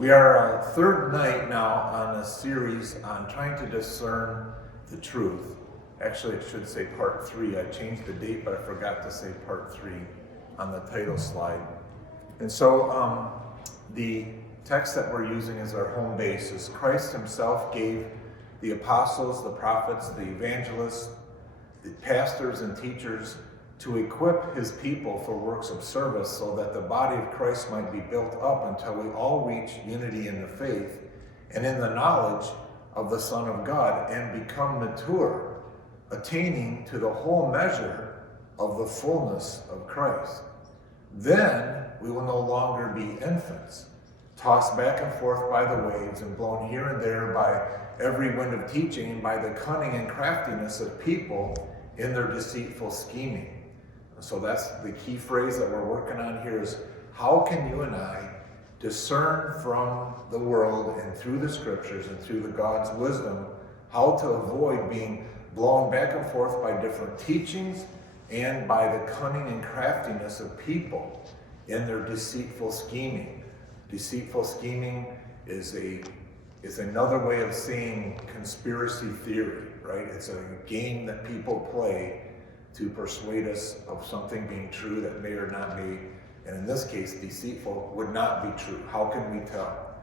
We are our third night now on a series on trying to discern the truth. Actually, it should say part 3. I changed the date, but I forgot to say part 3 on the title slide. And so the text that we're using as our home base is Christ himself gave the apostles, the prophets, the evangelists, the pastors and teachers to equip his people for works of service so that the body of Christ might be built up until we all reach unity in the faith and in the knowledge of the Son of God and become mature, attaining to the whole measure of the fullness of Christ. Then we will no longer be infants, tossed back and forth by the waves and blown here and there by every wind of teaching and by the cunning and craftiness of people in their deceitful scheming. So that's the key phrase that we're working on here is how can you and I discern from the world and through the scriptures and through the God's wisdom how to avoid being blown back and forth by different teachings and by the cunning and craftiness of people in their deceitful scheming. Deceitful scheming is another way of saying conspiracy theory, right? It's a game that people play to persuade us of something being true that may or not be, and in this case, deceitful, would not be true. How can we tell?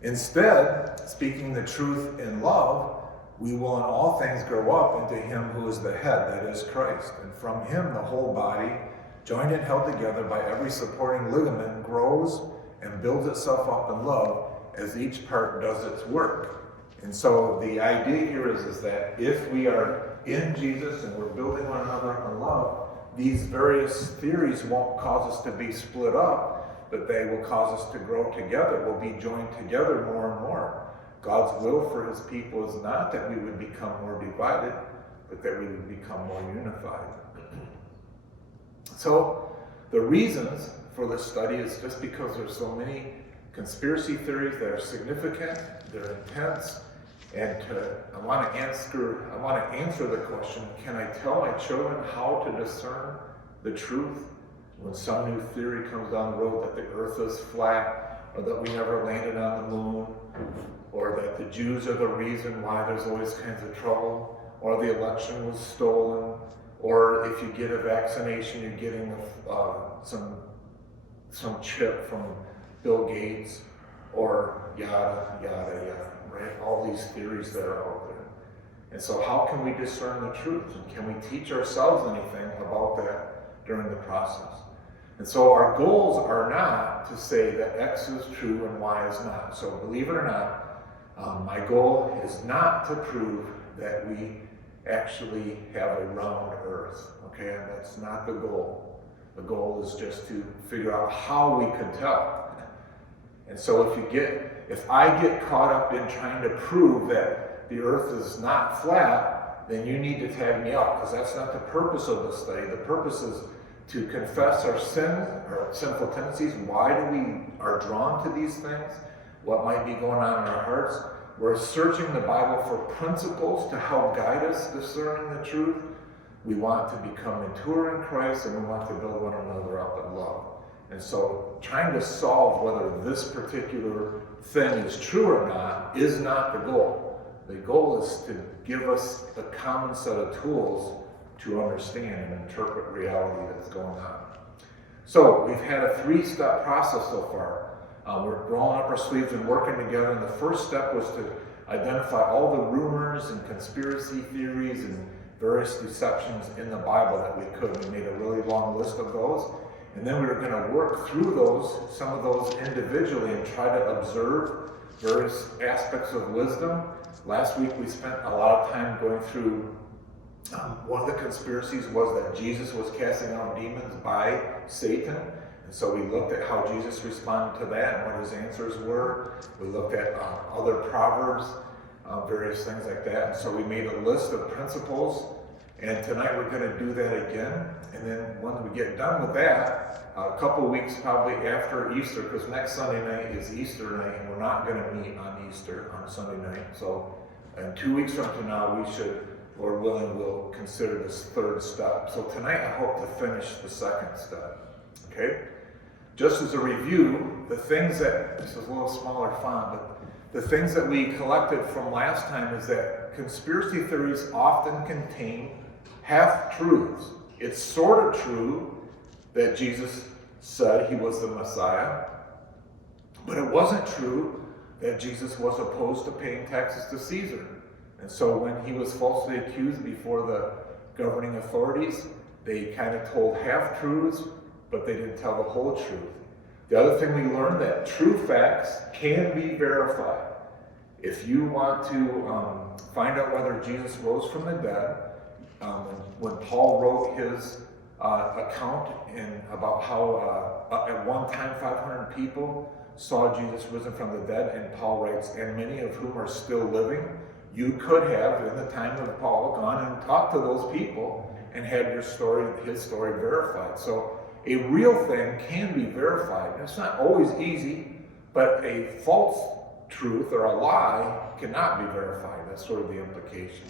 Instead, speaking the truth in love, we will in all things grow up into him who is the head, that is Christ. And from him, the whole body, joined and held together by every supporting ligament, grows and builds itself up in love as each part does its work. And so the idea here is that if we are in Jesus and we're building one another in love, these various theories won't cause us to be split up, but they will cause us to grow together. We'll be joined together more and more. God's will for his people is not that we would become more divided, but that we would become more unified. So the reasons for this study is just because there's so many conspiracy theories that are significant, they're intense, and I want to answer the question, can I tell my children how to discern the truth when some new theory comes down the road that the earth is flat, or that we never landed on the moon, or that the Jews are the reason why there's always kinds of trouble, or the election was stolen, or if you get a vaccination, you're getting some chip from Bill Gates, or yada, yada, yada, right? All these theories that are out there. And so how can we discern the truth? And can we teach ourselves anything about that during the process? And so our goals are not to say that X is true and Y is not. So believe it or not, my goal is not to prove that we actually have a round earth, okay? And that's not the goal. The goal is just to figure out how we could tell. And so if I get caught up in trying to prove that the earth is not flat, then you need to tag me out, because that's not the purpose of the study. The purpose is to confess our sins, our sinful tendencies, why we are drawn to these things, what might be going on in our hearts. We're searching the Bible for principles to help guide us discerning the truth. We want to become mature in Christ, and we want to build one another up in love. And so trying to solve whether this particular thing is true or not is not the goal. The goal is to give us a common set of tools to understand and interpret reality that's going on. So we've had a 3-step process so far. We're rolling up our sleeves and working together. And the first step was to identify all the rumors and conspiracy theories and various deceptions in the Bible that we could. We made a really long list of those. And then we were going to work through some of those individually and try to observe various aspects of wisdom. Last week we spent a lot of time going through one of the conspiracies was that Jesus was casting out demons by Satan. And so we looked at how Jesus responded to that and what his answers were. We looked at other proverbs, various things like that. And so we made a list of principles. And tonight we're going to do that again. And then when we get done with that, a couple weeks probably after Easter, because next Sunday night is Easter night, and we're not going to meet on Easter on Sunday night. So in 2 weeks from now, we should, Lord willing, we'll consider this third step. So tonight I hope to finish the second step. Okay? Just as a review, the things that, this is a little smaller font, but the things that we collected from last time is that conspiracy theories often contain half-truths. It's sort of true that Jesus said he was the Messiah, but it wasn't true that Jesus was opposed to paying taxes to Caesar. And so when he was falsely accused before the governing authorities, they kind of told half-truths, but they didn't tell the whole truth. The other thing we learned, that true facts can be verified. If you want to find out whether Jesus rose from the dead, when Paul wrote his account about how at one time 500 people saw Jesus risen from the dead, and Paul writes, and many of whom are still living, you could have, in the time of Paul, gone and talked to those people and had his story verified. So a real thing can be verified. And it's not always easy, but a false truth or a lie cannot be verified. That's sort of the implication.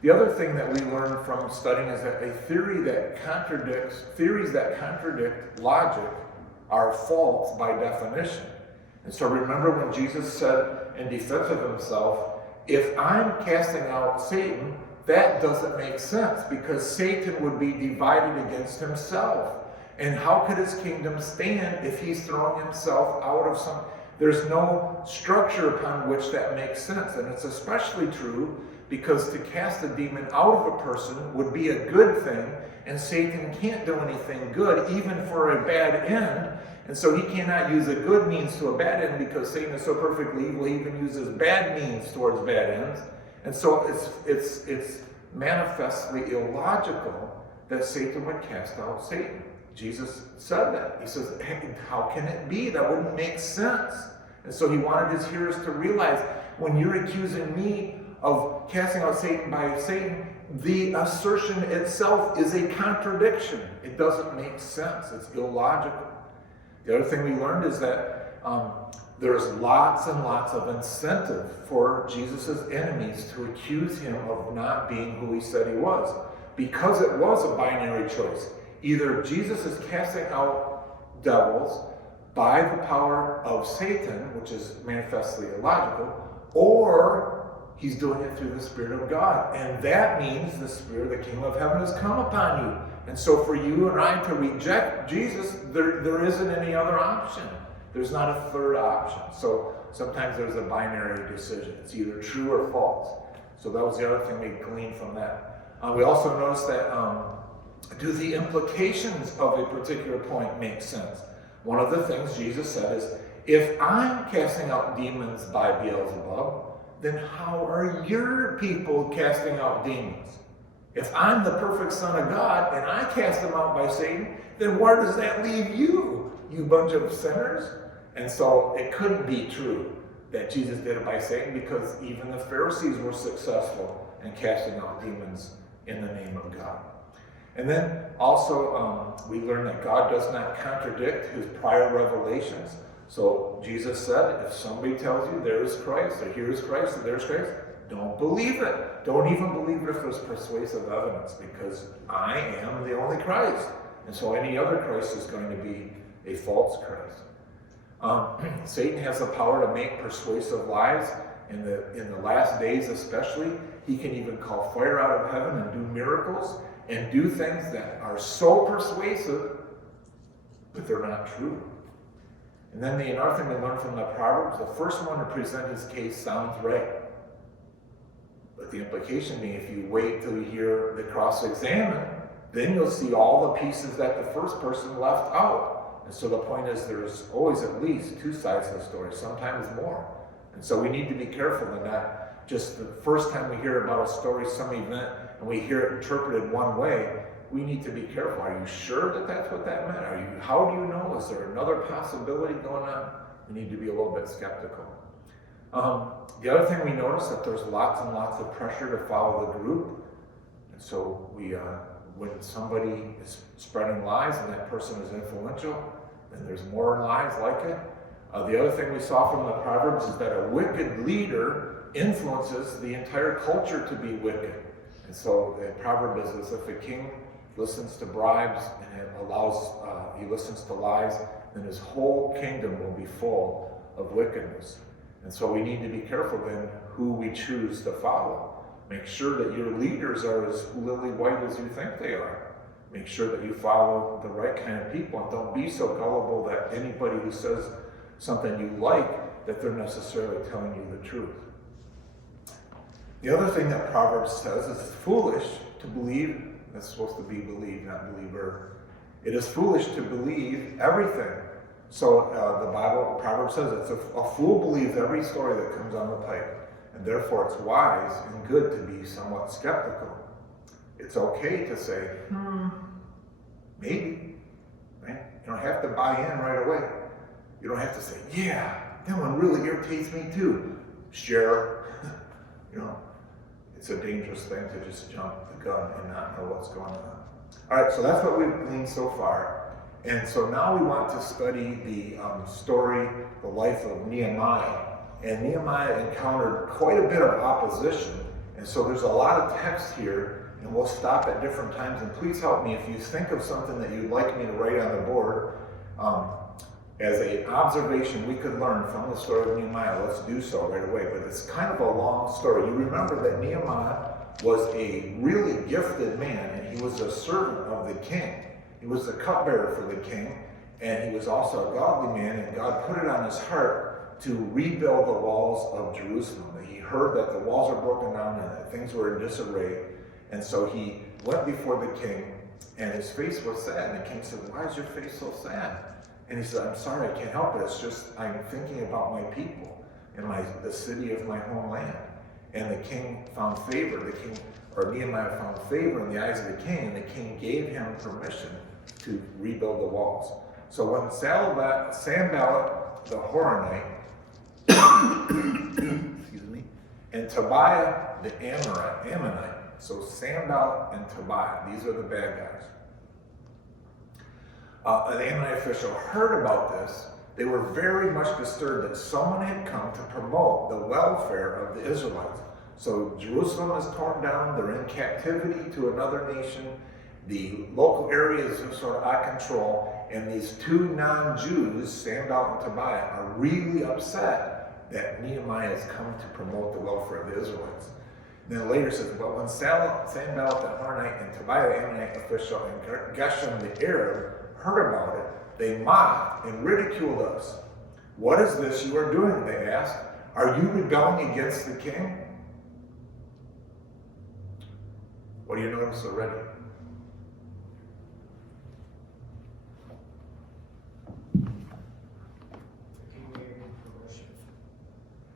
The other thing that we learn from studying is that theories that contradict logic are false by definition. And so remember when Jesus said in defense of himself, if I'm casting out Satan, that doesn't make sense because Satan would be divided against himself. And how could his kingdom stand if he's throwing himself out of some... There's no structure upon which that makes sense. And it's especially true because to cast a demon out of a person would be a good thing, and Satan can't do anything good, even for a bad end. And so he cannot use a good means to a bad end because Satan is so perfectly evil, he even uses bad means towards bad ends. And so it's manifestly illogical that Satan would cast out Satan. Jesus said that. He says, hey, how can it be? That wouldn't make sense. And so he wanted his hearers to realize, when you're accusing me of casting out Satan by Satan, the assertion itself is a contradiction. It doesn't make sense. It's illogical. The other thing we learned is that there's lots and lots of incentive for Jesus' enemies to accuse him of not being who he said he was, because it was a binary choice. Either Jesus is casting out devils by the power of Satan, which is manifestly illogical, or he's doing it through the Spirit of God. And that means the Spirit of the Kingdom of Heaven has come upon you. And so for you and I to reject Jesus, there isn't any other option. There's not a third option. So sometimes there's a binary decision. It's either true or false. So that was the other thing we gleaned from that. We also noticed that do the implications of a particular point make sense? One of the things Jesus said is, if I'm casting out demons by Beelzebub, then how are your people casting out demons? If I'm the perfect Son of God and I cast them out by Satan, then where does that leave you, you bunch of sinners? And so it couldn't be true that Jesus did it by Satan, because even the Pharisees were successful in casting out demons in the name of God. And then also we learn that God does not contradict his prior revelations. So Jesus said, if somebody tells you there is Christ, or here is Christ, or there's Christ, don't believe it. Don't even believe it if there's persuasive evidence, because I am the only Christ. And so any other Christ is going to be a false Christ. Satan has the power to make persuasive lies. In the last days especially, he can even call fire out of heaven and do miracles and do things that are so persuasive, but they're not true. And then another thing we learn from the Proverbs, the first one to present his case sounds right. But the implication being, if you wait till you hear the cross-examine, then you'll see all the pieces that the first person left out. And so the point is, there's always at least two sides of the story, sometimes more. And so we need to be careful that not just the first time we hear about a story, some event, and we hear it interpreted one way. We need to be careful. Are you sure that that's what that meant? How do you know? Is there another possibility going on? We need to be a little bit skeptical. The other thing we notice that there's lots and lots of pressure to follow the group. And so when somebody is spreading lies and that person is influential, then there's more lies like it. The other thing we saw from the Proverbs is that a wicked leader influences the entire culture to be wicked. And so the proverb is as if a king listens to bribes and he listens to lies, then his whole kingdom will be full of wickedness. And so we need to be careful then who we choose to follow. Make sure that your leaders are as lily white as you think they are. Make sure that you follow the right kind of people, and don't be so gullible that anybody who says something you like, that they're necessarily telling you the truth. The other thing that Proverbs says is it's foolish to believe, that's supposed to be believe, not believer. It is foolish to believe everything. So the Bible, Proverbs says it's a fool believes every story that comes on the pipe, and therefore it's wise and good to be somewhat skeptical. It's okay to say, maybe, right? You don't have to buy in right away. You don't have to say, yeah, that one really irritates me too. Share. You know, it's a dangerous thing to just jump the gun and not know what's going on. All right, so that's what we've gleaned so far. And so now we want to study the story, the life of Nehemiah. And Nehemiah encountered quite a bit of opposition. And so there's a lot of text here, and we'll stop at different times. And please help me if you think of something that you'd like me to write on the board as an observation we could learn from the story of Nehemiah. Let's do so right away. But it's kind of a long story. You remember that Nehemiah was a really gifted man, and he was a servant of the king. He was the cupbearer for the king, and he was also a godly man, and God put it on his heart to rebuild the walls of Jerusalem. He heard that the walls were broken down and that things were in disarray, and so he went before the king, and his face was sad, and the king said, "Why is your face so sad?" And he said, "I'm sorry, I can't help it. It's just I'm thinking about my people and the city of my homeland." And the king found favor. Nehemiah found favor in the eyes of the king, and the king gave him permission to rebuild the walls. So when Sanballat the Horonite, excuse me, and Tobiah the Ammonite, so Sanballat and Tobiah, these are the bad guys. An Ammonite official heard about this. They were very much disturbed that someone had come to promote the welfare of the Israelites. So Jerusalem is torn down, they're in captivity to another nation, the local areas are sort of out of control, and these two non-Jews, Sanballat and Tobiah, are really upset that Nehemiah has come to promote the welfare of the Israelites. And then later says, but when Sanballat the Horonite and Tobiah the Ammonite official and Geshem the Arab heard about it, they mocked and ridiculed us. "What is this you are doing?" they asked. "Are you rebelling against the king?" What do you notice already?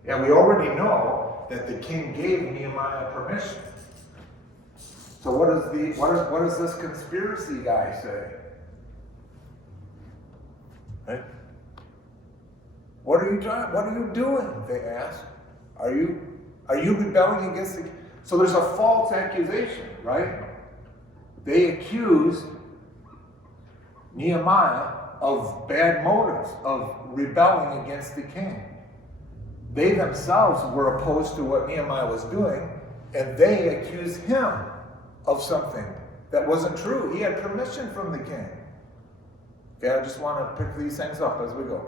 Yeah, we already know that the king gave Nehemiah permission. So what does this conspiracy guy say? Right? What are you doing? They asked. Are you rebelling against the king? So there's a false accusation, right? They accused Nehemiah of bad motives, of rebelling against the king. They themselves were opposed to what Nehemiah was doing, and they accused him of something that wasn't true. He had permission from the king. Okay, I just want to pick these things up as we go.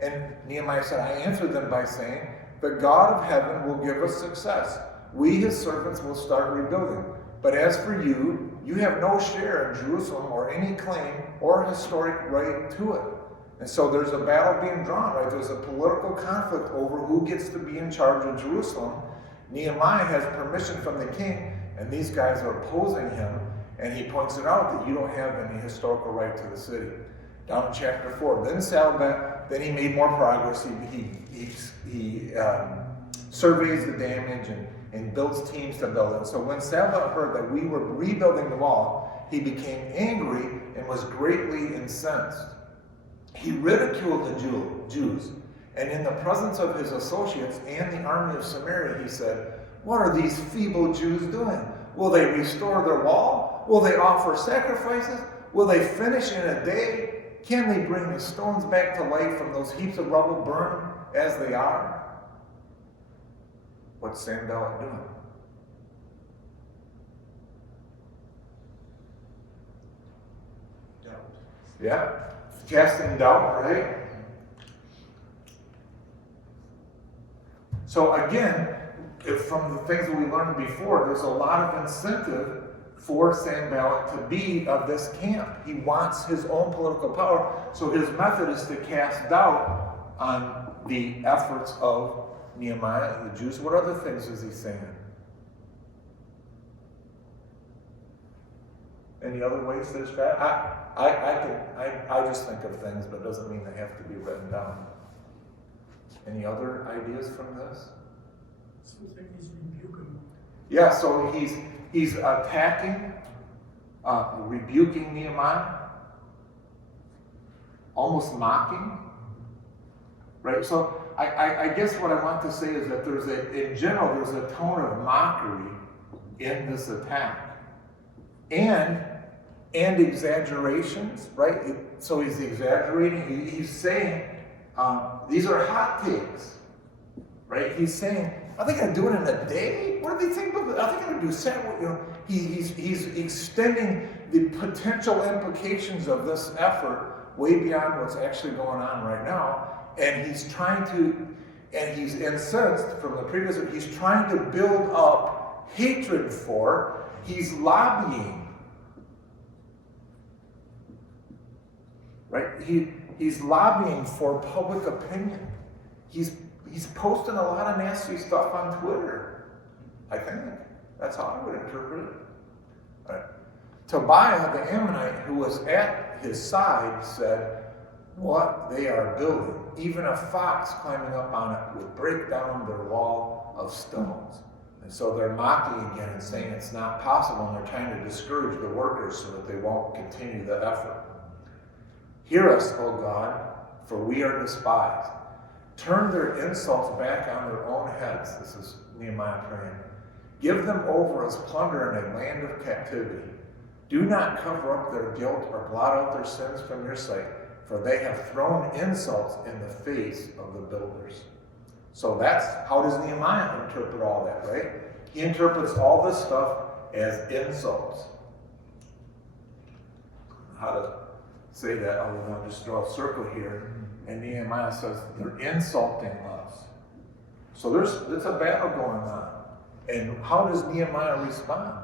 And Nehemiah said, "I answered them by saying, the God of heaven will give us success. We, his servants, will start rebuilding. But as for you, you have no share in Jerusalem or any claim or historic right to it." And so there's a battle being drawn, right? There's a political conflict over who gets to be in charge of Jerusalem. Nehemiah has permission from the king, and these guys are opposing him, and he points it out that you don't have any historical right to the city. Down in chapter 4, then he made more progress. He surveys the damage and builds teams to build it. So when Sanballat heard that we were rebuilding the wall, he became angry and was greatly incensed. He ridiculed the Jews, and in the presence of his associates and the army of Samaria, he said, "What are these feeble Jews doing? Will they restore their wall? Will they offer sacrifices? Will they finish in a day? Can they bring the stones back to life from those heaps of rubble burned as they are?" What's Sanballat doing? Yeah? Casting doubt, right? So again, from the things that we learned before, there's a lot of incentive for Sanballat to be of this camp. He wants his own political power, so his method is to cast doubt on the efforts of Nehemiah and the Jews. What other things is he saying? Any other ways to describe? I just think of things, but it doesn't mean they have to be written down. Any other ideas from this? Seems like he's rebuking. Yeah, so he's attacking, rebuking Nehemiah, almost mocking, right? So I guess what I want to say is that in general, there's a tone of mockery in this attack, and exaggerations, right? So he's exaggerating. He's saying these are hot takes, right? He's saying, are they going to do it in a day? What do they think of it? Are they going to do several? You know, he's extending the potential implications of this effort way beyond what's actually going on right now. And he's trying to, and he's incensed from the previous, he's trying to build up hatred for, he's lobbying, right? He's lobbying for public opinion. He's posting a lot of nasty stuff on Twitter, I think. That's how I would interpret it. Right. Tobiah, the Ammonite, who was at his side, said, what they are building, even a fox climbing up on it would break down their wall of stones. And so they're mocking again and saying it's not possible, and they're trying to discourage the workers so that they won't continue the effort. Hear us, O God, for we are despised. Turn their insults back on their own heads. This is Nehemiah praying. Give them over as plunder in a land of captivity. Do not cover up their guilt or blot out their sins from your sight, for they have thrown insults in the face of the builders. So that's, how does Nehemiah interpret all that, right? He interprets all this stuff as insults. How to say that, I'll just draw a circle here. And Nehemiah says, they're insulting us. So there's a battle going on. And how does Nehemiah respond?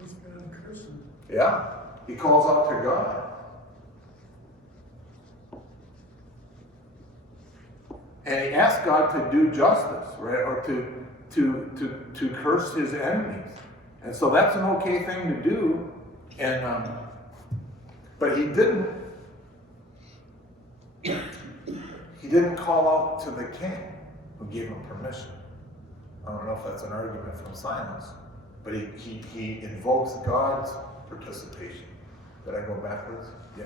He's going to curse him. Yeah, he calls out to God. And he asks God to do justice, right? Or to curse his enemies. And so that's an okay thing to do. And but he didn't call out to the king who gave him permission. I don't know if that's an argument from silence, but he invokes God's participation. Did I go backwards? Yeah.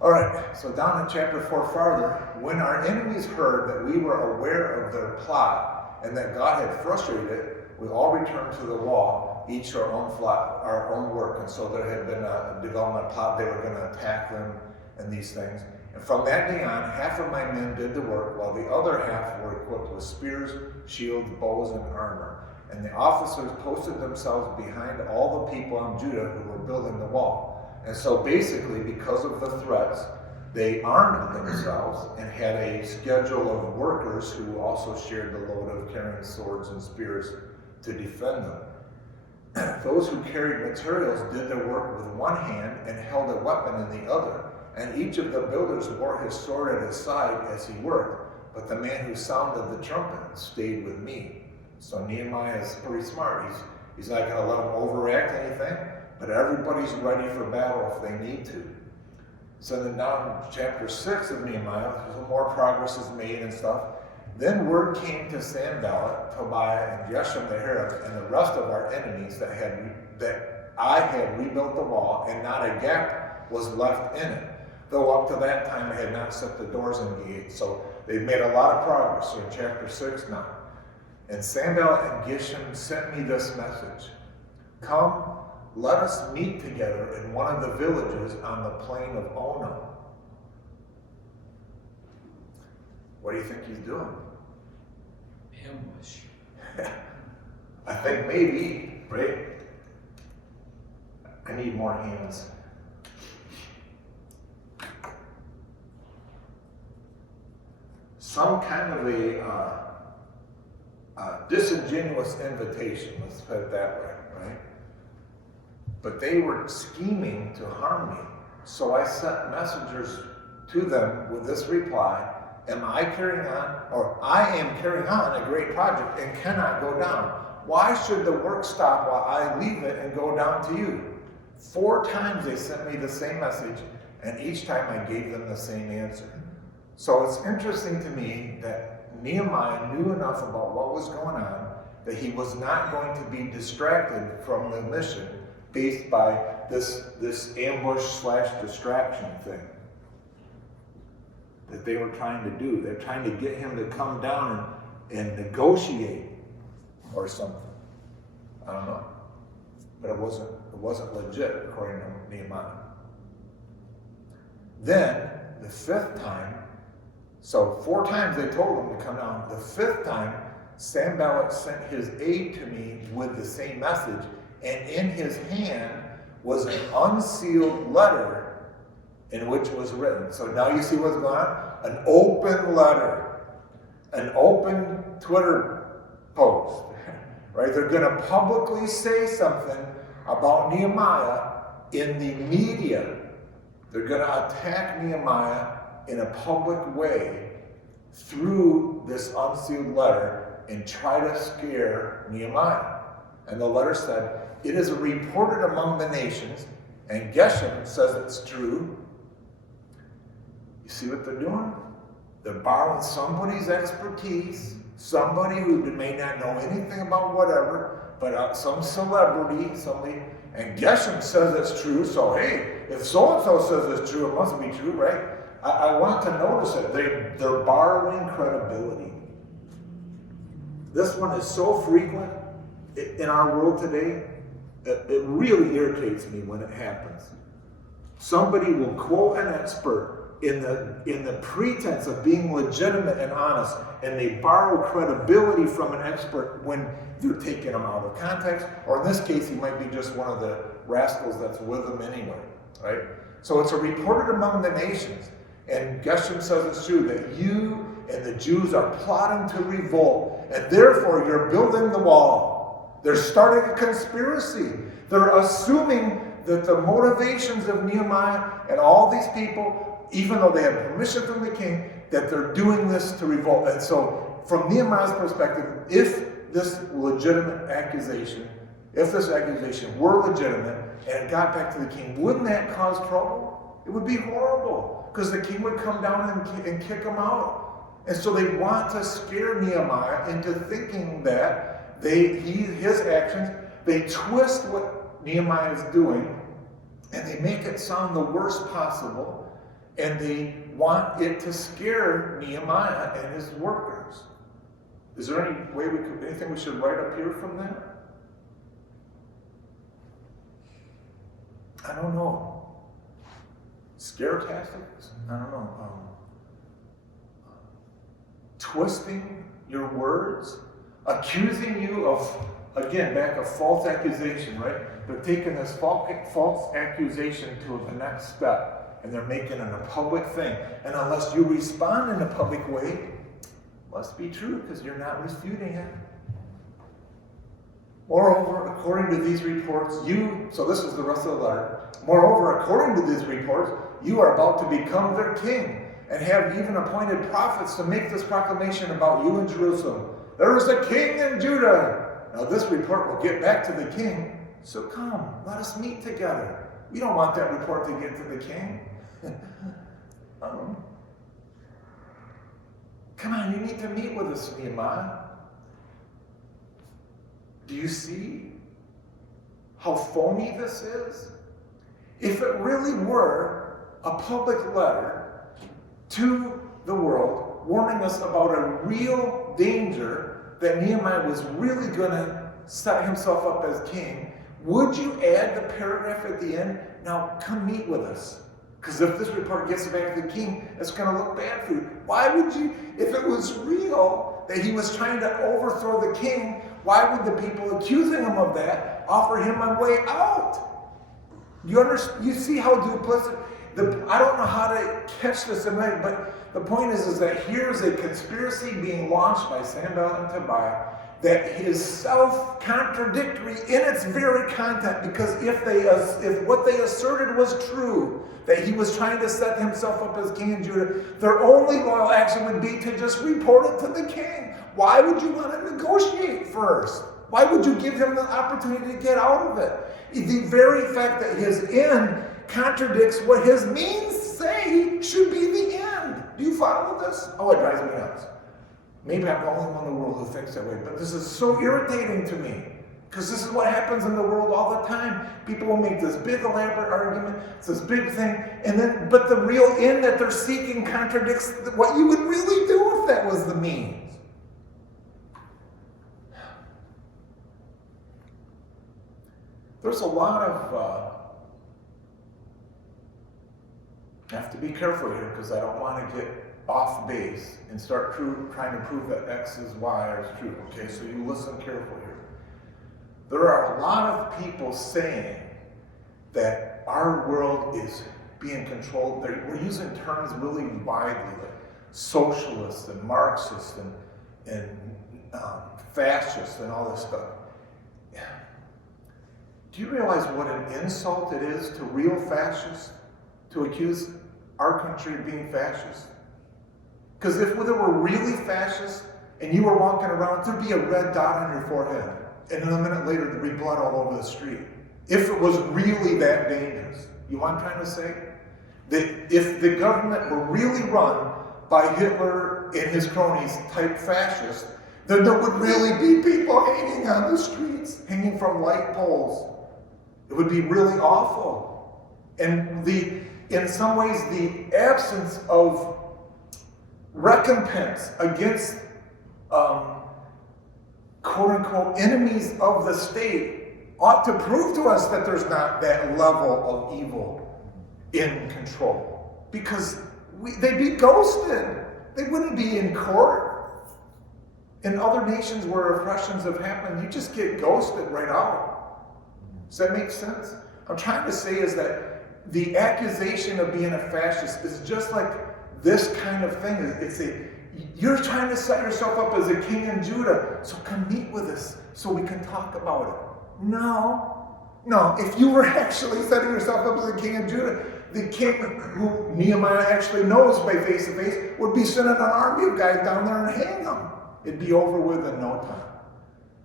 All right, so down in chapter 4 farther, when our enemies heard that we were aware of their plot and that God had frustrated it, we all returned to the wall, each to our own work. And so there had been a development plot. They were going to attack them and these things. And from that day on, half of my men did the work, while the other half were equipped with spears, shields, bows, and armor. And the officers posted themselves behind all the people in Judah who were building the wall. And so basically, because of the threats, they armed themselves and had a schedule of workers who also shared the load of carrying swords and spears to defend them. Those who carried materials did their work with one hand and held a weapon in the other. And each of the builders wore his sword at his side as he worked. But the man who sounded the trumpet stayed with me. So Nehemiah is pretty smart. He's not going to let them overact anything, but everybody's ready for battle if they need to. So then now in chapter 6 of Nehemiah, some more progress is made and stuff. Then word came to Sanballat, Tobiah, and Geshem the Herod, and the rest of our enemies that I had rebuilt the wall, and not a gap was left in it. Though up to that time I had not set the doors and gates. So they've made a lot of progress. So in chapter 6 now. And Sanballat and Geshem sent me this message. Come, let us meet together in one of the villages on the plain of Ono. What do you think he's doing? Ambush. I think maybe, right? I need more hands. Some kind of a disingenuous invitation, let's put it that way, right? But they were scheming to harm me. So I sent messengers to them with this reply: am I carrying on, or I am carrying on a great project and cannot go down. Why should the work stop while I leave it and go down to you? 4 times they sent me the same message, and each time I gave them the same answer. So it's interesting to me that Nehemiah knew enough about what was going on that he was not going to be distracted from the mission based by this ambush/distraction thing that they were trying to do. They're trying to get him to come down and negotiate or something. I don't know. But it wasn't legit according to Nehemiah. Then the 5th time, so 4 times they told him to come down. The 5th time, Sanballat sent his aide to me with the same message, and in his hand was an unsealed letter in which was written. So now you see what's going on? An open letter, an open Twitter post, right? They're going to publicly say something about Nehemiah in the media. They're going to attack Nehemiah in a public way through this unsealed letter and try to scare Nehemiah. And the letter said, it is reported among the nations, and Geshem says it's true. You see what they're doing? They're borrowing somebody's expertise, somebody who may not know anything about whatever, but some celebrity, somebody, and Geshem says it's true, so hey, if so-and-so says it's true, it must be true, right? I want to notice it. They're borrowing credibility. This one is so frequent in our world today, it really irritates me when it happens. Somebody will quote an expert in the pretense of being legitimate and honest, and they borrow credibility from an expert when they're taking them out of context, or in this case, he might be just one of the rascals that's with them anyway, right? So it's reported among the nations, and Geshem says it's true that you and the Jews are plotting to revolt, and therefore you're building the wall. They're starting a conspiracy. They're assuming that the motivations of Nehemiah and all these people, even though they had permission from the king, that they're doing this to revolt. And so from Nehemiah's perspective, if this accusation were legitimate and it got back to the king, wouldn't that cause trouble? It would be horrible, because the king would come down and kick him out. And so they want to scare Nehemiah into thinking that his actions, they twist what Nehemiah is doing, and they make it sound the worst possible, and they want it to scare Nehemiah and his workers. Is there anything we should write up here from that? I don't know. Scare tactics? I don't know. Twisting your words, accusing you of, again, back a false accusation, right? They're taking this false accusation to the next step, and they're making it a public thing. And unless you respond in a public way, it must be true, because you're not refuting it. Moreover, according to these reports, so this is the rest of the letter. Moreover, according to these reports, you are about to become their king, and have even appointed prophets to make this proclamation about you in Jerusalem. There is a king in Judah. Now this report will get back to the king, so come, let us meet together. We don't want that report to get to the king. Come on, you need to meet with us, Nehemiah. Do you see how phony this is? If it really were a public letter to the world warning us about a real danger that Nehemiah was really going to set himself up as king, would you add the paragraph at the end? Now come meet with us. Because if this report gets back to the king, it's going to look bad for you. Why would you, if it was real that he was trying to overthrow the king, why would the people accusing him of that offer him a way out? You understand? You see how duplicit? I don't know how to catch this tonight, but the point is that here's a conspiracy being launched by Sanballat and Tobiah that is self-contradictory in its very content, because if what they asserted was true, that he was trying to set himself up as king in Judah, their only loyal action would be to just report it to the king. Why would you want to negotiate first? Why would you give him the opportunity to get out of it? The very fact that his end contradicts what his means say should be the end. Do you follow this? Oh, it drives me nuts. Maybe I'm the only one in the world who thinks that way, but this is so irritating to me. Because this is what happens in the world all the time. People will make this big elaborate argument, it's this big thing, but the real end that they're seeking contradicts what you would really do if that was the means. There's a lot of, I have to be careful here because I don't want to get off base and start trying to prove that X is Y or is true. Okay, so you listen carefully here. There are a lot of people saying that our world is being controlled. We're using terms really widely, like socialist and Marxist and fascist and all this stuff. Do you realize what an insult it is to real fascists to accuse our country of being fascist? Because if there were really fascists and you were walking around, there'd be a red dot on your forehead. And then a minute later, there'd be blood all over the street. If it was really that dangerous. You know what I'm trying to say? That if the government were really run by Hitler and his cronies type fascists, then there would really be people hanging on the streets, hanging from light poles. It would be really awful. And in some ways, the absence of recompense against quote-unquote enemies of the state ought to prove to us that there's not that level of evil in control. Because they'd be ghosted. They wouldn't be in court. In other nations where oppressions have happened, you just get ghosted right out. Does that make sense? I'm trying to say is that the accusation of being a fascist is just like this kind of thing. You're trying to set yourself up as a king in Judah, so come meet with us so we can talk about it. No. If you were actually setting yourself up as a king in Judah, the king who Nehemiah actually knows by face to face would be sending an army of guys down there and hang them. It'd be over with in no time.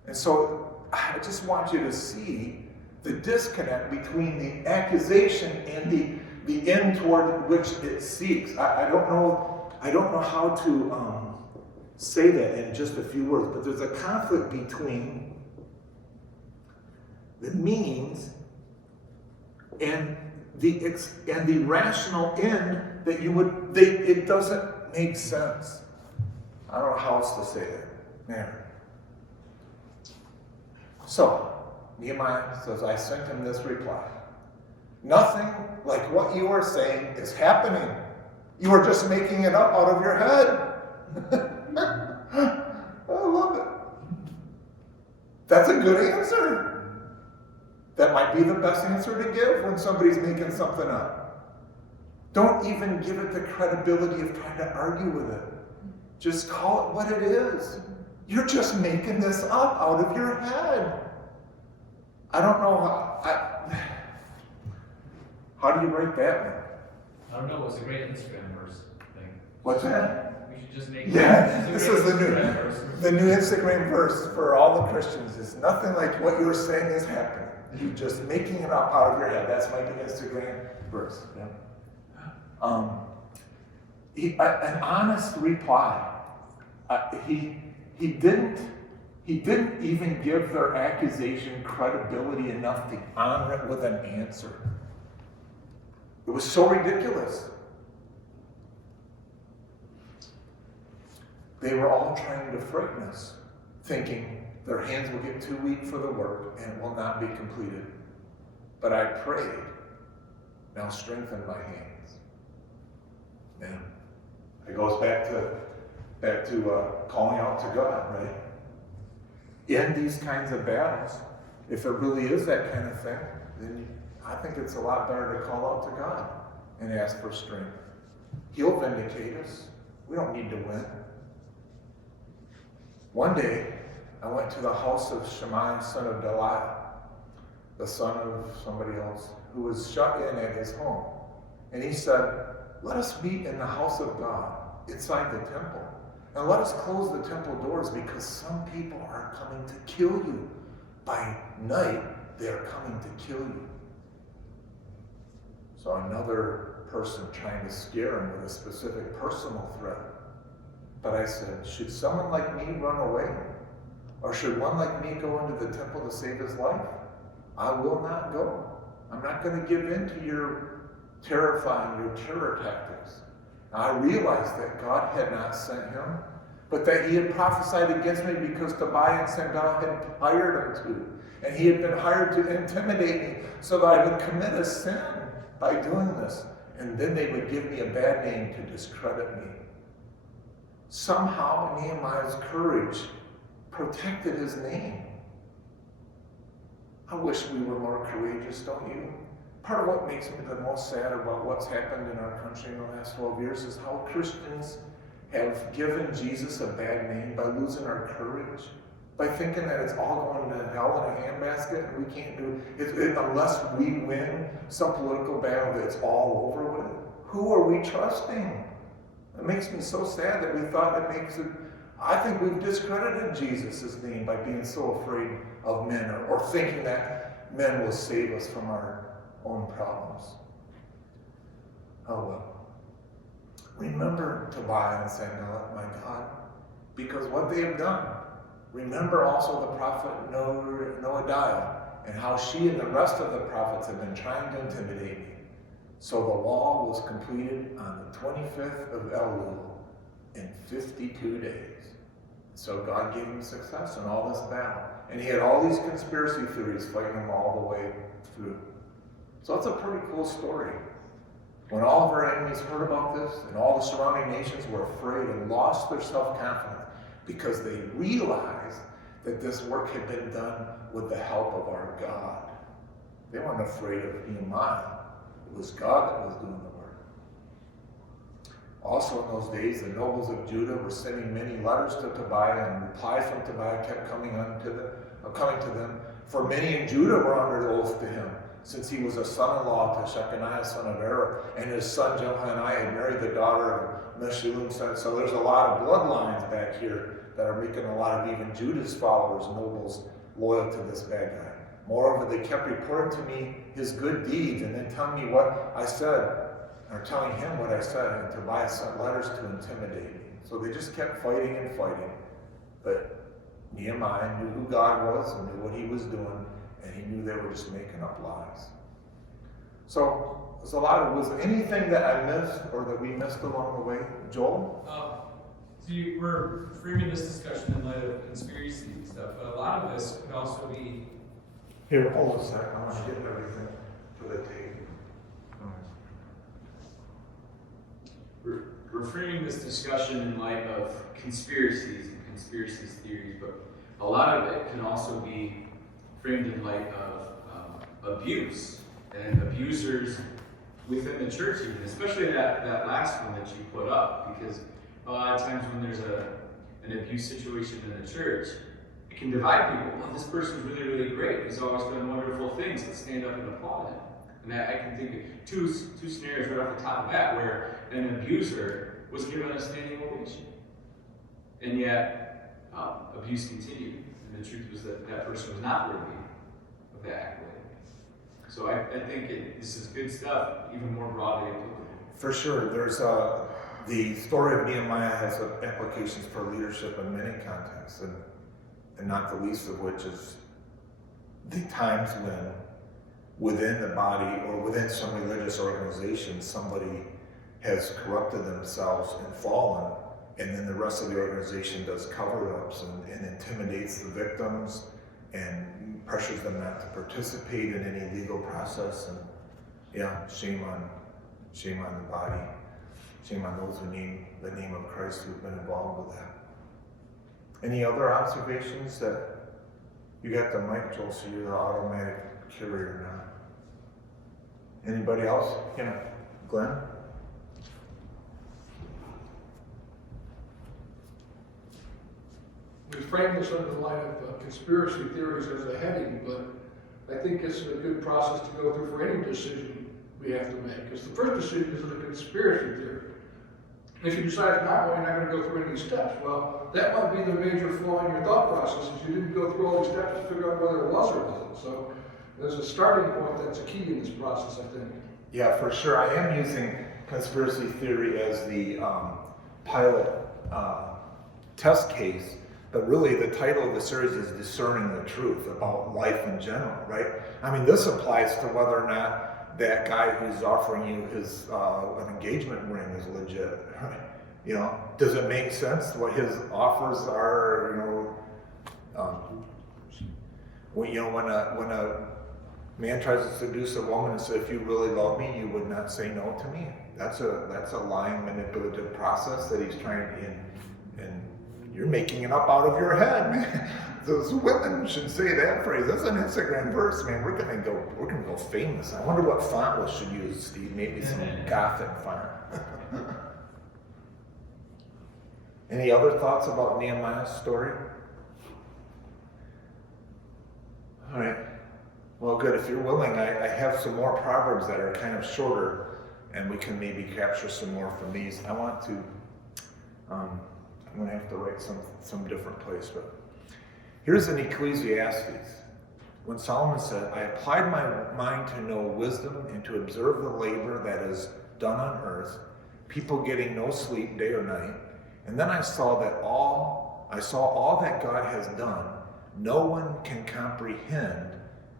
And so I just want you to see the disconnect between the accusation and the end toward which it seeks. I don't know how to say that in just a few words, but there's a conflict between the means and the rational end that it doesn't make sense. I don't know how else to say that. Man. So, Nehemiah says, I sent him this reply. Nothing like what you are saying is happening. You are just making it up out of your head. I love it. That's a good answer. That might be the best answer to give when somebody's making something up. Don't even give it the credibility of trying to argue with it. Just call it what it is. You're just making this up out of your head. I don't know how do you write that one? I don't know, it was a great Instagram verse thing. What's that? We should just make this is the new verse. Instagram verse for all the Christians. It's nothing like what you're saying is happening. You're just making it up out of your head. That's my new Instagram verse. Yeah. An honest reply. He didn't even give their accusation credibility enough to honor it with an answer. It was so ridiculous. They were all trying to frighten us, thinking their hands will get too weak for the work and it will not be completed. But I prayed, now strengthen my hands. Man, it goes back to calling out to God, right? In these kinds of battles, if it really is that kind of thing, then I think it's a lot better to call out to God and ask for strength. He'll vindicate us. We don't need to win. One day, I went to the house of Shimon, son of Delilah, the son of somebody else, who was shut in at his home. And he said, let us meet in the house of God, inside the temple. And let us close the temple doors because some people are coming to kill you. By night, they are coming to kill you. So another person trying to scare him with a specific personal threat. But I said, should someone like me run away? Or should one like me go into the temple to save his life? I will not go. I'm not going to give in to your terrifying, your terror tactics. Now, I realized that God had not sent him, but that he had prophesied against me because Tobiah and Sanballat had hired him to. And he had been hired to intimidate me so that I would commit a sin by doing this. And then they would give me a bad name to discredit me. Somehow Nehemiah's courage protected his name. I wish we were more courageous, don't you? Part of what makes me the most sad about what's happened in our country in the last 12 years is how Christians have given Jesus a bad name by losing our courage, by thinking that it's all going to hell in a handbasket and we can't do it unless we win some political battle that's all over with. Who are we trusting? It makes me so sad that we thought it makes it. I think we've discredited Jesus' name by being so afraid of men or thinking that men will save us from our own problems. Oh well. Remember Tobiah and Sanballat, my God, because what they have done. Remember also the prophet Noadiah and how she and the rest of the prophets have been trying to intimidate me. So the wall was completed on the 25th of Elul in 52 days. So God gave him success in all this battle. And he had all these conspiracy theories fighting him all the way through. So it's a pretty cool story. When all of our enemies heard about this, and all the surrounding nations were afraid and lost their self-confidence because they realized that this work had been done with the help of our God. They weren't afraid of Nehemiah. It was God that was doing the work. Also in those days, the nobles of Judah were sending many letters to Tobiah, and replies from Tobiah kept coming to them. For many in Judah were under oath to him, since he was a son-in-law to Shechaniah, son of Erah, and his son Jehaniah had married the daughter of Meshullam. So there's a lot of bloodlines back here that are making a lot of even Judah's followers, nobles, loyal to this bad guy. Moreover, they kept reporting to me his good deeds and then telling me what I said, or telling him what I said, and Tobiah sent letters to intimidate me. So they just kept fighting and fighting. But Nehemiah knew who God was and knew what he was doing, and he knew they were just making up lies. So there's was there anything that I missed or that we missed along the way? Joel? So you were framing this discussion in light of conspiracy and stuff, but a lot of this could also be. Here, hold a second. I want to get everything to the tape. We're framing this discussion in light of conspiracies and conspiracy theories, but a lot of it can also be framed in light of abuse and abusers within the church, even, especially that last one that you put up, because a lot of times when there's an abuse situation in the church, it can divide people. Well, this person's really, really great. He's always done wonderful things. Let's stand up and applaud him. And I can think of two scenarios right off the top of that where an abuser was given a standing ovation. And yet, abuse continued. And the truth was that person was not worthy of that accolade. So I think this is good stuff, even more broadly applicable. For sure. There's the story of Nehemiah has applications for leadership in many contexts, and not the least of which is the times when within the body or within some religious organization somebody has corrupted themselves and fallen, and then the rest of the organization does cover-ups and intimidates the victims and pressures them not to participate in any legal process. And yeah, shame on the body, shame on those who name the name of Christ who've been involved with that. Any other observations? That you got the mic, Joel, so you're the automatic carrier now. Anybody else? Yeah, Glenn? We frame this under the line of conspiracy theories as a heading, but I think it's a good process to go through for any decision we have to make. Because the first decision is a conspiracy theory. If you decide not, well, you're not going to go through any steps. Well, that might be the major flaw in your thought process, is you didn't go through all these steps to figure out whether it was or wasn't. So there's a starting point that's a key in this process, I think. Yeah, for sure. I am using conspiracy theory as the pilot test case, but really the title of the series is Discerning the Truth about life in general, right? I mean, this applies to whether or not that guy who's offering you his an engagement ring is legit, right? You know, does it make sense what his offers are? When a man tries to seduce a woman and says, "If you really love me, you would not say no to me." That's a lying, manipulative process that he's trying to, and you're making it up out of your head, man. Those women should say that phrase. That's an Instagram verse, man. We're gonna go famous. I wonder what font we should use, Steve. Maybe some Gothic font. Any other thoughts about Nehemiah's story? All right. Well, good. If you're willing, I have some more proverbs that are kind of shorter, and we can maybe capture some more from these. I want to. I'm going to have to write some different place, but here's an Ecclesiastes. When Solomon said, "I applied my mind to know wisdom and to observe the labor that is done on earth, people getting no sleep day or night, and then I saw all that God has done. No one can comprehend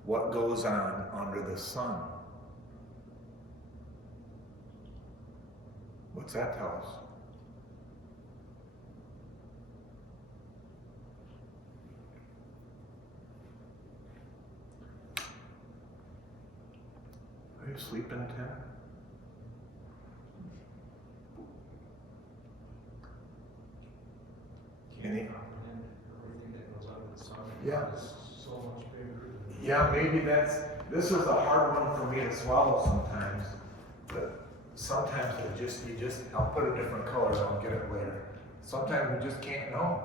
what goes on under the sun." What's that tell us? Are you sleeping, Tim? Any? Everything that goes under the sun. Yeah. Is so much bigger. Yeah, maybe this is a hard one for me to swallow sometimes, but sometimes you just, I'll put a different color, so I'll get it later. Sometimes we just can't know.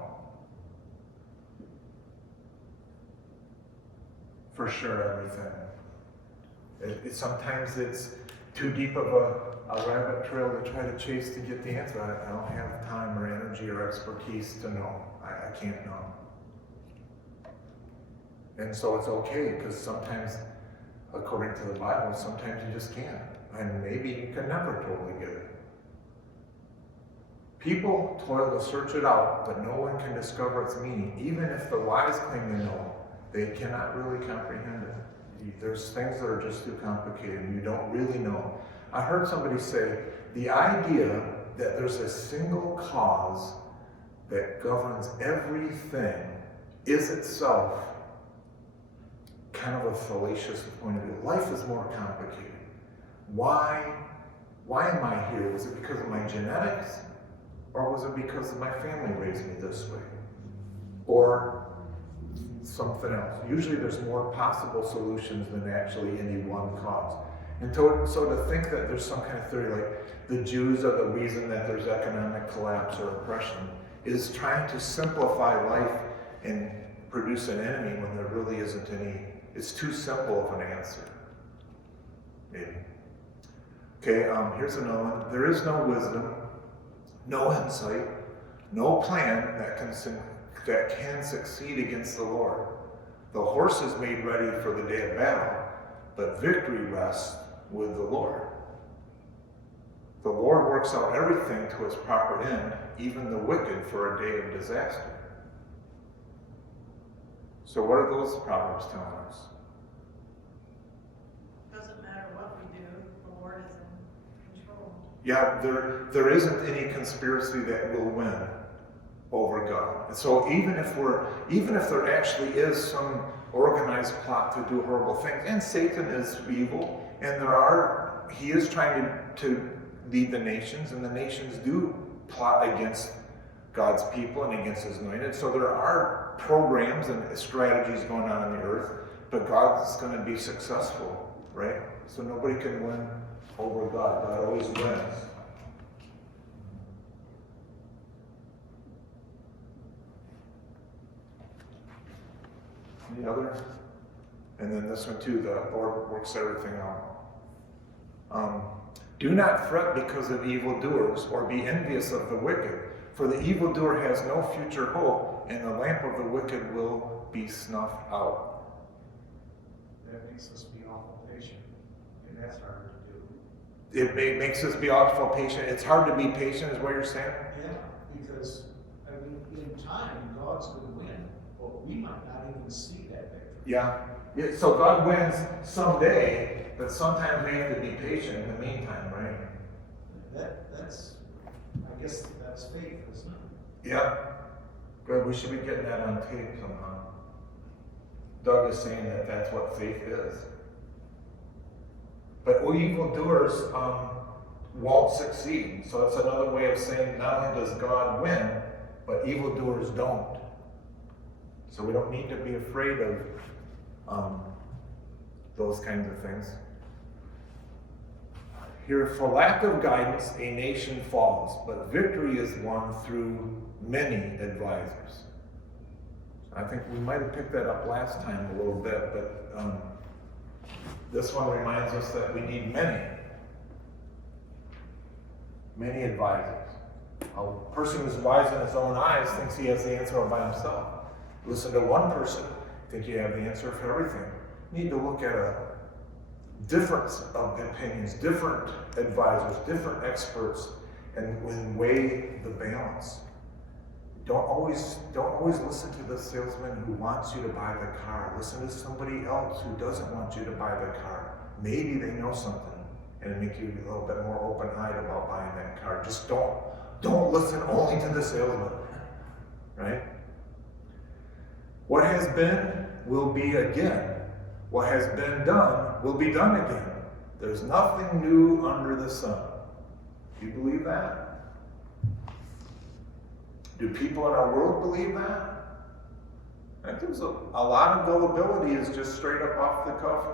For sure, everything. Sometimes it's too deep of a rabbit trail to try to chase to get the answer. I don't have time or energy or expertise to know. I can't know. And so it's okay, because sometimes, according to the Bible, sometimes you just can't. And maybe you can never totally get it. People toil to search it out, but no one can discover its meaning. Even if the wise claim to know, they cannot really comprehend it. There's things that are just too complicated. You don't really know. I heard somebody say, the idea that there's a single cause that governs everything is itself kind of a fallacious point of view. Life is more complicated. Why am I here? Was it because of my genetics? Or was it because my family raised me this way? Or something else? Usually there's more possible solutions than actually any one cause. And so to think that there's some kind of theory like the Jews are the reason that there's economic collapse or oppression is trying to simplify life and produce an enemy when there really isn't any. It's too simple of an answer. Maybe. Okay, here's another one. There is no wisdom, no insight, no plan that can succeed against the Lord. The horse is made ready for the day of battle, but victory rests with the Lord. The Lord works out everything to its proper end, even the wicked for a day of disaster. So what are those proverbs telling us? Doesn't matter what we do, the Lord is in control. Yeah, there isn't any conspiracy that will win over God. And so even if there actually is some organized plot to do horrible things, and Satan is evil, and he is trying to lead the nations, and the nations do plot against God's people and against his anointed. So there are programs and strategies going on the earth, but God's going to be successful, right? So nobody can win over God. God always wins. Any other? And then this one too, the Lord works everything out. Do not fret because of evildoers, or be envious of the wicked, for the evildoer has no future hope, and the lamp of the wicked will be snuffed out. That makes us be awful patient, and that's hard to do. It makes us be awful patient. It's hard to be patient, is what you're saying? Yeah, because, I mean, in time, God's going to win, but we might not even see that victory. Yeah. So God wins someday, but sometimes we have to be patient in the meantime, right? That's, I guess that's faith, isn't it? Yeah. Good. We should be getting that on tape somehow. Doug is saying that that's what faith is. But evildoers won't succeed. So that's another way of saying not only does God win, but evildoers don't. So we don't need to be afraid of those kinds of things. Here, for lack of guidance, a nation falls, but victory is won through many advisors. I think we might have picked that up last time a little bit, but this one reminds us that we need many advisors. A person who's wise in his own eyes thinks he has the answer all by himself. Listen to one person, think you have the answer for everything. You need to look at a difference of opinions, different advisors, different experts, and weigh the balance. Don't always listen to the salesman who wants you to buy the car. Listen to somebody else who doesn't want you to buy the car. Maybe they know something, and it makes you a little bit more open-eyed about buying that car. Just don't listen only to the salesman, right? What has been will be again. What has been done will be done again. There's nothing new under the sun. Do you believe that? Do people in our world believe that? I think there's a lot of gullibility is just straight up off the cuff.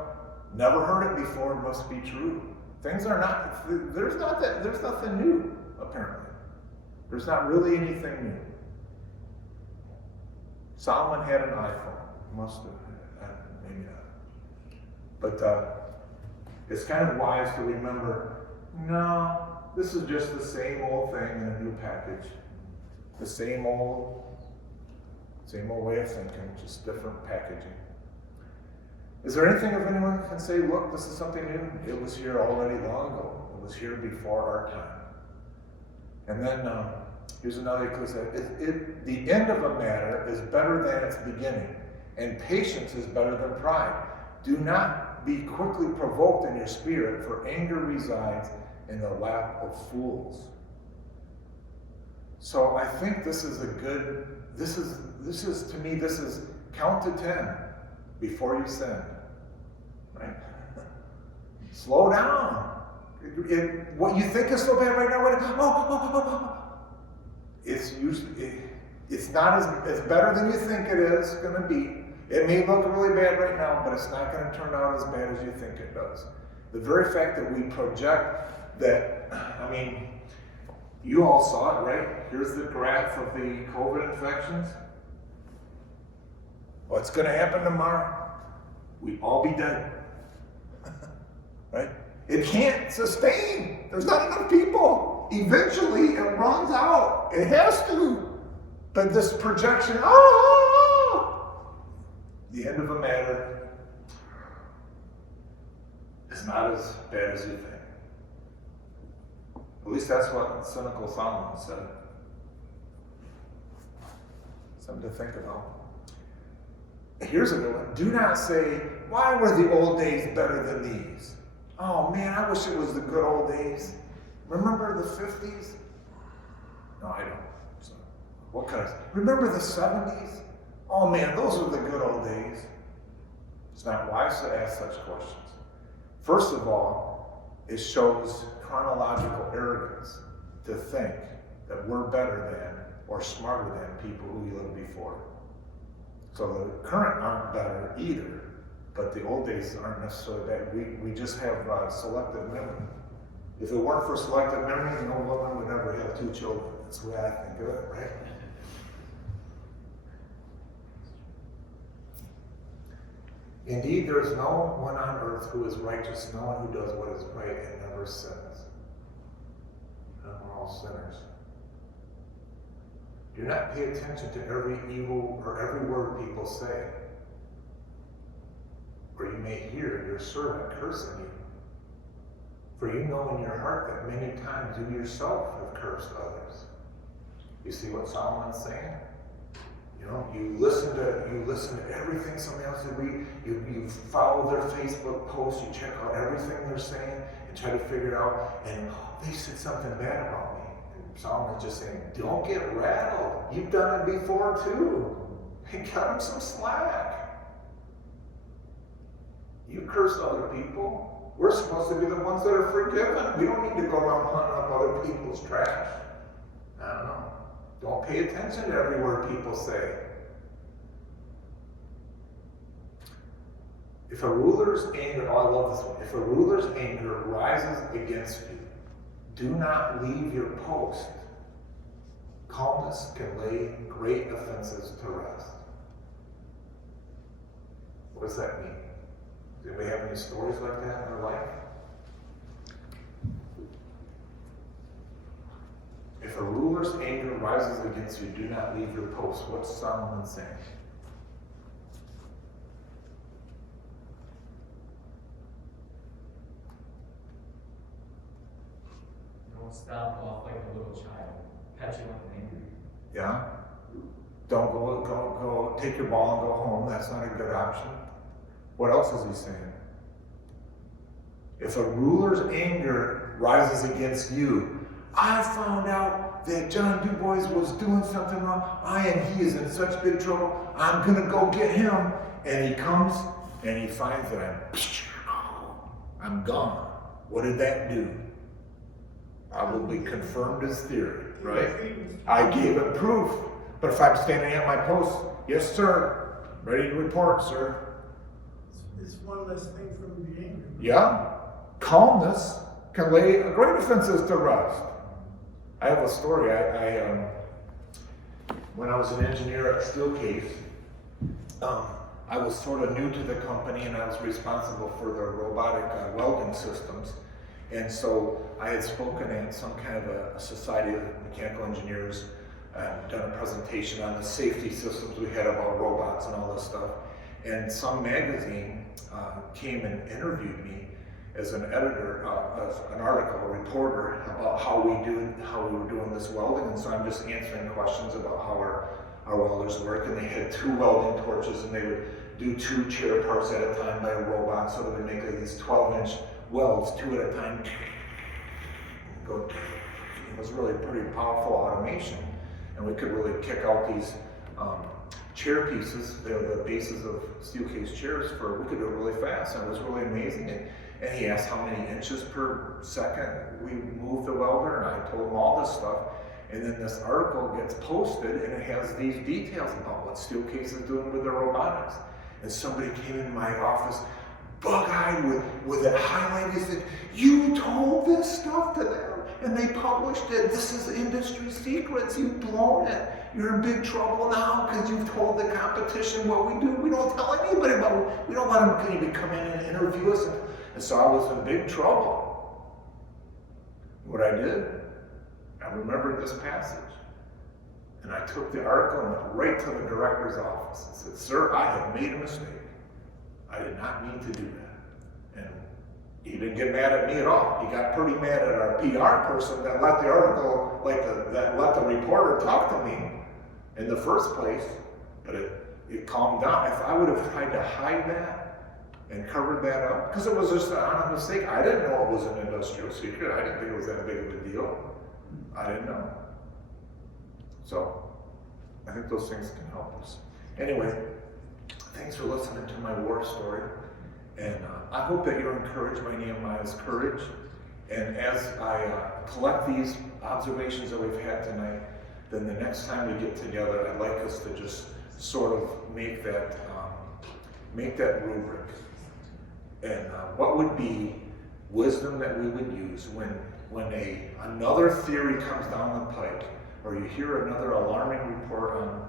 Never heard it before, must be true. Things are not, there's nothing new, apparently. There's not really anything new. Solomon had an iPhone. Must have, maybe not. But it's kind of wise to remember, no, this is just the same old thing in a new package. The same old way of thinking, just different packaging. Is there anything if anyone can say, look, this is something new? It was here already long ago. It was here before our time. And then here's another clue. The end of a matter is better than its beginning, and patience is better than pride. Do not be quickly provoked in your spirit, for anger resides in the lap of fools. So I think this is to me, this is count to 10 before you sin, right? Slow down. What you think is so bad right now, it's not as better than you think it is going to be. It may look really bad right now, but it's not going to turn out as bad as you think it does. The very fact that we project that, you all saw it, right? Here's the graph of the COVID infections. What's going to happen tomorrow? We all be dead. Right? It can't sustain. There's not enough people. Eventually, it runs out. It has to. But this projection, the end of a matter is not as bad as you think. At least that's what cynical Solomon said. Something to think about. Here's a good one. Do not say, why were the old days better than these? Oh man, I wish it was the good old days. Remember the 50s? No, I don't. So, what kind of? Remember the 70s? Oh man, those were the good old days. It's not wise to ask such questions. First of all, it shows chronological arrogance to think that we're better than or smarter than people who lived before. So the current aren't better either. But the old days aren't necessarily that. We just have selective memory. If it weren't for selective memory, no woman would ever have 2 children. That's the way I think of it, right? Indeed, there is no one on earth who is righteous, no one who does what is right and never sins. And we're all sinners. Do not pay attention to every evil or every word people say, or you may hear your servant cursing you. For you know in your heart that many times you yourself have cursed others. You see what Solomon's saying? You know, you listen to everything somebody else says. You follow their Facebook posts, you check out everything they're saying, and try to figure it out. And they said something bad about me. And Solomon's just saying, don't get rattled. You've done it before too. And cut them some slack. You cursed other people. We're supposed to be the ones that are forgiven. We don't need to go around hunting up other people's trash. I don't know. Don't pay attention to every word people say. If a ruler's anger, oh, I love this one. If a ruler's anger rises against you, do not leave your post. Calmness can lay great offenses to rest. What does that mean? Do we have any stories like that in our life? If a ruler's anger rises against you, do not leave your post. What's Solomon saying? Don't stop off like a little child, petulant and angry. Yeah? Don't go take your ball and go home. That's not a good option. What else is he saying? If a ruler's anger rises against you, I found out that John Du Bois was doing something wrong. He is in such big trouble. I'm going to go get him. And he comes and he finds that I'm gone. What did that do? Probably confirmed his theory, right? I gave him proof. But if I'm standing at my post, yes, sir, ready to report, sir. It's one less thing from the anger. Yeah. Calmness can lay great offenses to rest. I have a story. When I was an engineer at Steelcase, I was sort of new to the company and I was responsible for the robotic welding systems. And so I had spoken at some kind of a society of mechanical engineers, done a presentation on the safety systems we had about robots and all this stuff. And some magazine came and interviewed me as an editor, as an article, a reporter about how we were doing this welding. And so I'm just answering questions about how our welders work. And they had 2 welding torches, and they would do 2 chair parts at a time by a robot, so they would make like these 12-inch welds, 2 at a time. It was really pretty powerful automation, and we could really kick out these chair pieces. They're the bases of Steelcase chairs. We could do it really fast, and it was really amazing. And he asked how many inches per second we moved the welder, and I told him all this stuff. And then this article gets posted, and it has these details about what Steelcase is doing with their robotics. And somebody came in my office, bug-eyed with it highlighted. He said, "You told this stuff to them, and they published it. This is industry secrets. You've blown it. You're in big trouble now because you've told the competition what we do. We don't tell anybody about it. We don't let them even come in and interview us." And so I was in big trouble. What I did, I remembered this passage. And I took the article and went right to the director's office and said, "Sir, I have made a mistake. I did not mean to do that." And he didn't get mad at me at all. He got pretty mad at our PR person that let the article, that let the reporter talk to me in the first place. But it calmed down. If I would have tried to hide that and covered that up, because it was just an honest mistake. I didn't know it was an industrial secret. I didn't think it was that big of a deal. I didn't know. So, I think those things can help us. Anyway, thanks for listening to my war story. And I hope that you're encouraged by Nehemiah's courage. And as I collect these observations that we've had tonight, then the next time we get together, I'd like us to just sort of make that make that rubric. And what would be wisdom that we would use when another theory comes down the pike, or you hear another alarming report on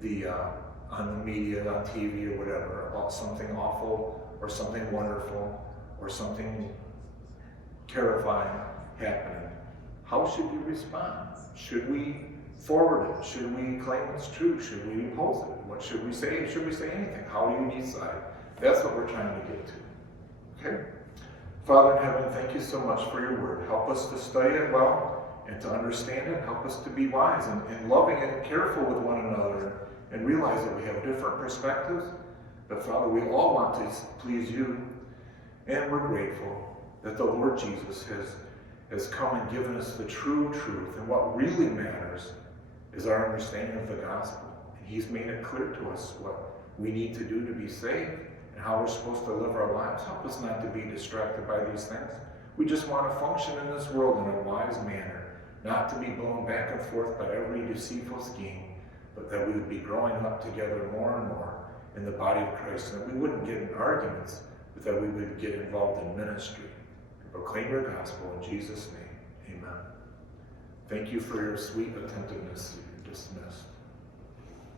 the media, on TV or whatever, about something awful or something wonderful or something terrifying happening. How should you respond? Should we forward it? Should we claim it's true? Should we oppose it? What should we say? Should we say anything? How do you decide? That's what we're trying to get to. Okay? Father in heaven, thank you so much for your word. Help us to study it well and to understand it. Help us to be wise and loving and careful with one another and realize that we have different perspectives. But Father, we all want to please you, and we're grateful that the Lord Jesus has come and given us the true truth. And what really matters is our understanding of the gospel. And he's made it clear to us what we need to do to be saved and how we're supposed to live our lives. Help us not to be distracted by these things. We just want to function in this world in a wise manner, not to be blown back and forth by every deceitful scheme, but that we would be growing up together more and more in the body of Christ, and that we wouldn't get in arguments, but that we would get involved in ministry and proclaim your gospel in Jesus' name. Amen. Thank you for your sweet attentiveness. You're dismissed.